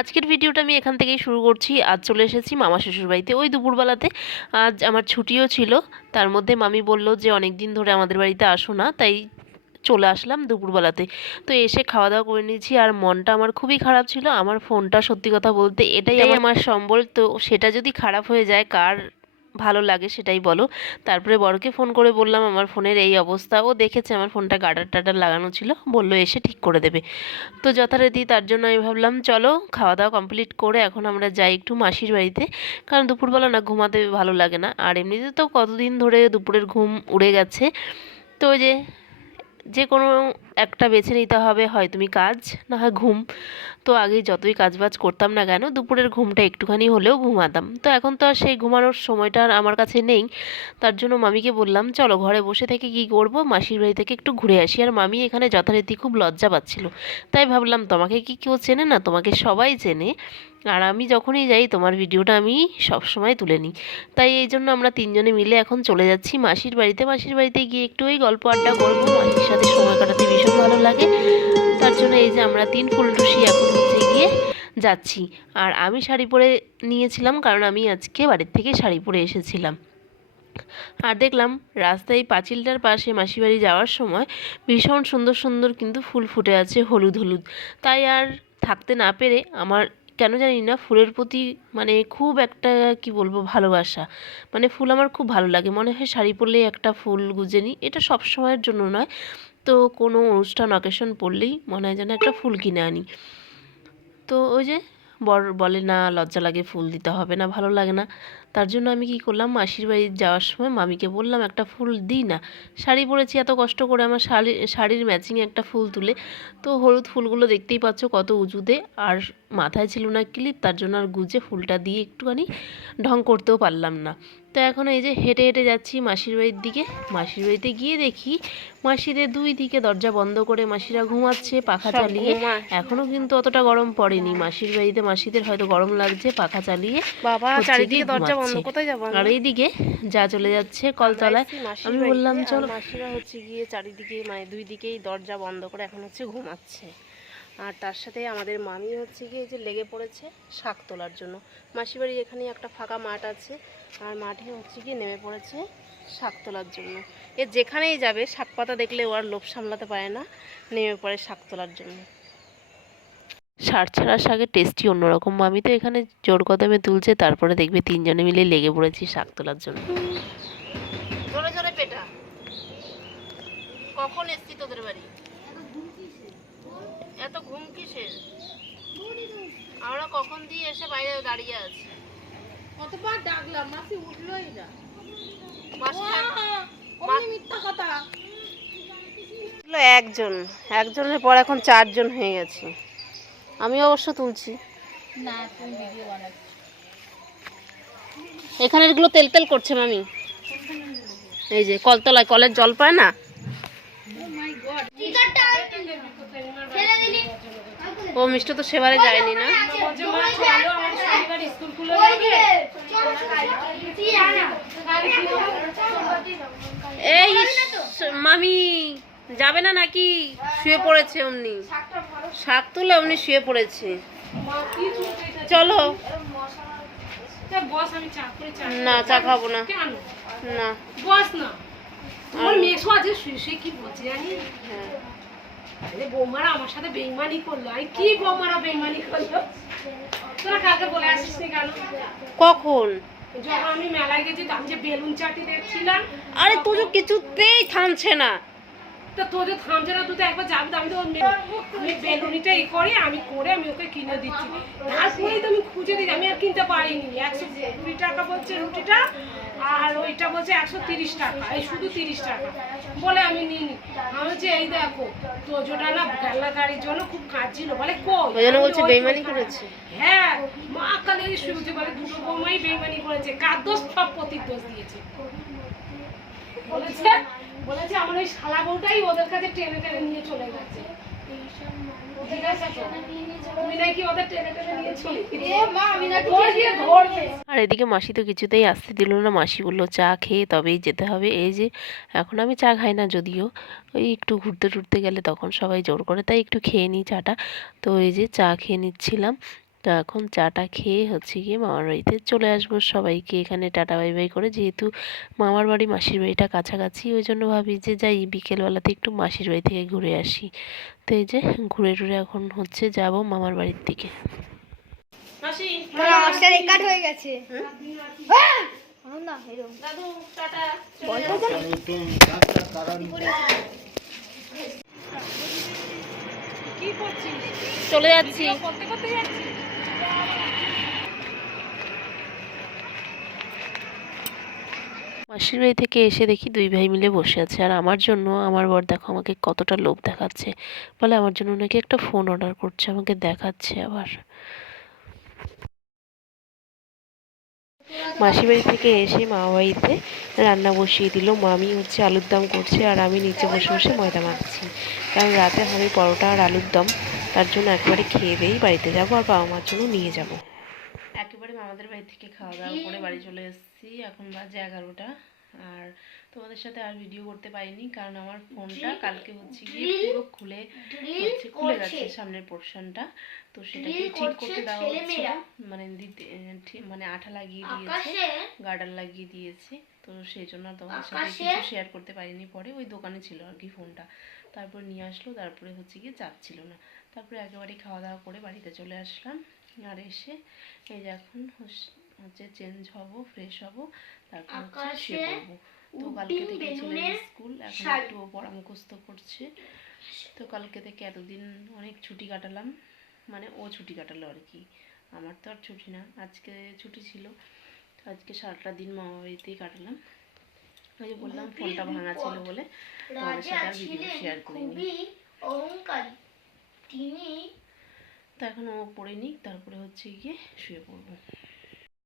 আজকের ভিডিওটা আমি এখান থেকেই শুরু করছি। আজ চলে এসেছি মামা শ্বশুর বাড়িতে। ওই দুপুরবেলাতে আজ আমার ছুটিও ছিল। তার মধ্যে মামি বলল যে অনেক দিন ধরে আমাদের বাড়িতে আসো না। তাই চলে আসলাম দুপুরবেলাতে। তো এসে খাওয়া দাওয়া করে নিয়েছি। আর মনটা আমার খুবই খারাপ ছিল। আমার ফোনটা সত্যি কথা বলতে এটাই আমার সম্বল। তো সেটা যদি খারাপ হয়ে যায় কার ভালো লাগে সেটাই বলো। তারপরে বড়কে ফোন করে বললাম, আমার ফোনের এই অবস্থা। ও দেখেছে আমার ফোনটা গাডার টাডার লাগানো ছিল। বলল, এসে ঠিক করে দেবে। তো যথারীতি তার জন্য আমি ভাবলাম, চলো খাওয়া দাওয়া কমপ্লিট করে এখন আমরা যাই একটু মাসির বাড়িতে। কারণ দুপুরবেলা না ঘুমাতে ভালো লাগে না। আর এমনিতে তো কতদিন ধরে দুপুরের ঘুম উড়ে গেছে। তো যে যে কোনো একটা বেছে নিতে হবে, হয় তুমি কাজ, না হয় ঘুম। তো আগে যতই কাজবাজ করতাম না কেন, দুপুরের ঘুমটা একটুখানি হলেও ঘুমাতাম। তো এখন তো আর সেই ঘুমানোর সময়টা আর আমার কাছে নেই। তার জন্য মামিকে বললাম, চলো ঘরে বসে থেকে কি করব? মাসির বাড়ি থেকে একটু ঘুরে আসি। আর মামি এখানে যথারীতি খুব লজ্জা পাচ্ছিল। তাই ভাবলাম, তোমাকে কি কেউ চেনে না? তোমাকে সবাই চেনে। আর আমি যখনই যাই, তোমার ভিডিওটা আমি সব সময় তুলে নিই। তাই এই জন্য আমরা তিনজনে মিলে এখন চলে যাচ্ছি মাসির বাড়িতে। মাসির বাড়িতে গিয়ে একটু ওই গল্প আড্ডা করব, মাসির সাথে সময় কাটাতে ভীষণ ভালো লাগে। তার জন্য এই যে আমরা তিন ফুলটুসি এখন হচ্ছে গিয়ে যাচ্ছি। আর আমি শাড়ি পরে নিয়েছিলাম কারণ আমি আজকে বাড়ির থেকে শাড়ি পরে এসেছিলাম। আর দেখলাম রাস্তায় পাঁচিলটার পাশে মাসি বাড়ি যাওয়ার সময় ভীষণ সুন্দর সুন্দর কিন্তু ফুল ফুটে আছে হলুদ হলুদ। তাই আর থাকতে না পেরে আমার কেন জানি না, ফুলের প্রতি মানে খুব একটা কি বলব ভালোবাসা। মানে ফুল আমার খুব ভালো লাগে। মনে হয় শাড়ি পরলেই একটা ফুল গুজে নিই। এটা সব সময়ের জন্য নয়। তো কোনো অনুষ্ঠান অকেশন পড়লেই মনে হয় যেন একটা ফুল কিনে আনি। তো ওই যে বর বলে, না, লজ্জা লাগে, ফুল দিতে হবে না, ভালো লাগে না। তার জন্য আমি কি করলাম, মাসির বাড়ি যাওয়ার সময় মামিকে বললাম, একটা ফুল দিই না। শাড়ি পরেছি, এত কষ্ট করে আমার শাড়ি, শাড়ির ম্যাচিংয়ে একটা ফুল তুলে। তো হলুদ ফুলগুলো দেখতেই পাচ্ছ কত উঁচুতে, আর মাথায় ছিল না ক্লিপ, তার জন্য আর গুজে ফুলটা দিয়ে একটুখানি ঢং করতেও পারলাম না। তো এখন এই যে হেঁটে হেঁটে যাচ্ছি মাসির বাড়ির দিকে। মাসির বাড়িতে গিয়ে দেখি মাসিদের দুই দিকে দরজা বন্ধ করে মাসিরা ঘুমাচ্ছে পাখা চালিয়ে। এখনও কিন্তু অতটা গরম পড়েনি। মাসির বাড়িতে মাসিদের হয়তো গরম লাগছে পাখা চালিয়ে বাবা চারিদিকে দরজা বন্ধ কোথায় যাব আর এইদিকে যা চলে যাচ্ছে কলতলায় আমি বললাম চলো। মাসিরা হচ্ছে গিয়ে চারিদিকে মানে দুই দিকেই দরজা বন্ধ করে এখন হচ্ছে ঘুমাচ্ছে। আর তার সাথে আমাদের মামি হচ্ছে গিয়ে যে লেগে পড়েছে শাক তোলার জন্য। মাসি বাড়ি এখানে একটা ফাঁকা মাঠ আছে আর মাঠে হচ্ছে গিয়ে নেমে পড়েছে শাক তোলার জন্য। এ যেখানেই যাবে শাক পাতা দেখলে ও আর লোভ সামলাতে পারে না নেমে পড়ে শাক তোলার জন্য। শাক ছাড়া শাকের টেস্টই অন্যরকম। মামি তো এখানে জোর কদমে তুলছে তারপরে দেখবে তিনজনে মিলে লেগে পড়েছি শাক তোলার জন্য। জোরে জোরে পেটা। কখন এসছি তোদের বাড়ি? এত ঘুম কিসের? আমরা কখন দিয়ে এসে বাইরে দাঁড়িয়ে আছি? কতবার ডাকলাম মাসি উঠলোই না। মিথ্যা কথা? একজন একজনের পর এখন চারজন হয়ে গেছে। আমি অবশ্য তুলছি। না তুমি ভিডিও বানাচ্ছি। এখানে এগুলো তেল তেল করছে মামি। এই যে কলতলায় কলের জল পায় না? ও মিষ্টি তো সেবারে যায়নি না? এই মামি যাবে না নাকি? শুয়ে পড়েছে অমনি। শাক তুলে অমনি শুয়ে পড়েছে। চলো। না চা খাব না। না। বস না। শুয়ে শুয়ে কি বলছে জানি? হ্যাঁ। আরে বৌমারা আমার সাথে বেইমানি করল। আমি কি বৌমারা বেইমানি করল? তোরা কাকে বলে আসিস নি কেন কখন? যখন আমি মেলায় গেছি আমি যে বেলুন চাটি দেখছিলাম আরে তুই কিছুতেই থামছে না। তা তোর যে থামছে না তুই তো একবার যাবি আমি তো আমি বেলুনিটা ই করে আমি করে আমি ওকে কিনে দিচ্ছি। তারপরেই তো আমি খুঁজে দিই আমি আর কিনতে পারিনি। একশো কুড়ি টাকা বলছে রুটিটা আর ওইটা বলছে একশো তিরিশ টাকা এই শুধু তিরিশ টাকা। বলে আমি নিইনি। আমি বলছি এই দেখো তোজোটা না গেলা গাড়ির জন্য খুব কাঁদছিল। বলে কই? বলছে বেইমানি করেছে। হ্যাঁ মা কালে শুনতে বলে দুটো বৌমাই বেইমানি করেছে। কার দোষ? সব পতির দোষ দিয়েছে। বলেছে বলেছে আমার ওই শালা বউটাই ওদের কাছে টেনে টেনে নিয়ে চলে গেছে। আর এদিকে মাসি তো কিছুতেই আসতে দিল না। মাসি বলল চা খেয়ে তবেই যেতে হবে। এই যে এখন আমি চা খাই না যদিও। ওই একটু ঘুরতে টুরতে গেলে তখন সবাই জোর করে তাই একটু খেয়ে নিই চাটা। তো এই যে চা খেয়ে নিচ্ছিলাম। তো এখন চাটা খেয়ে হচ্ছে গিয়ে মামার বাড়িতে চলে আসব সবাইকে এখানে টাটা বাই বাই করে। যেহেতু মামার বাড়ি মাসির বাড়িটা কাছাকাছি ওই জন্য ভাবি যে যাই বিকেলবেলাতে একটু মাসির বাড়ি থেকে ঘুরে আসি। তো এই যে ঘুরে টুরে এখন হচ্ছে যাব মামার বাড়ির দিকে। মাসি আমার মাস্টার রেকর্ড হয়ে গেছে। না দাদু টাটা চলে যাচ্ছি করতে করতে যাচ্ছিস মাসির বাড়ি থেকে এসে দেখি দুই ভাই মিলে বসে আছে। আর আমার জন্য আমার বর দেখো আমাকে কতটা লোভ দেখাচ্ছে। বলে আমার জন্য নাকি একটা ফোন অর্ডার করছে, আমাকে দেখাচ্ছে আবার। মাসির বাড়ি থেকে এসে মামা বাড়িতে রান্না বসিয়ে দিল। মামি হচ্ছে আলুর দম করছে আর আমি নিচে বসে বসে ময়দা মাখছি। কারণ রাতে হবে পরোটা আর আলুর দম তার জন্য একবারে খেয়ে দিয়েই বাড়িতে যাব আর বাবা মার জন্য নিয়ে যাব। একেবারে মামাদের বাড়ি থেকে খাওয়া দাওয়া করে বাড়ি চলে এসেছি এখন বাজে এগারোটা। আর তোমাদের সাথে আর ভিডিও করতে পারিনি কারণ আমার ফোনটা কালকে হচ্ছে গিয়ে পুরো খুলে হচ্ছে খুলে গেছে সামনের পোর্শনটা তো সেটাকে ঠিক করতে দেওয়া হচ্ছিল। মানে দিতে মানে আঠা লাগিয়ে দিয়েছে গার্ডার লাগিয়ে দিয়েছে। তো সেই জন্য তোমাদের সাথে কিছু শেয়ার করতে পারিনি পরে ওই দোকানে ছিল আর কি ফোনটা তারপর নিয়ে আসলো তারপরে হচ্ছে গিয়ে যাচ্ছিল না। তারপরে একেবারে খাওয়া দাওয়া করে বাড়িতে চলে আসলাম। আর এসে এই যে এখন হচ্ছে চেঞ্জ হব ফ্রেশ হব তারপর হচ্ছে শুয়ে পড়ব। তো কালকে থেকে ছেলের স্কুল এখন একটু পড়া মুখস্থ করছে। তো কালকে থেকে এতদিন অনেক ছুটি কাটালাম মানে ও ছুটি কাটালো আর কি। আমার তো আর ছুটি না আজকে ছুটি ছিল। তো আজকে সারাটা দিন মামা বাড়িতেই কাটালাম। ওই যে বললাম ফোনটা ভাঙা ছিল বলে তোমাদের সাথে আর ভিডিও শেয়ার করিনি। অহংকারী। তিনি তো এখন ও পড়ে নিই তারপরে হচ্ছে গিয়ে শুয়ে পড়ব।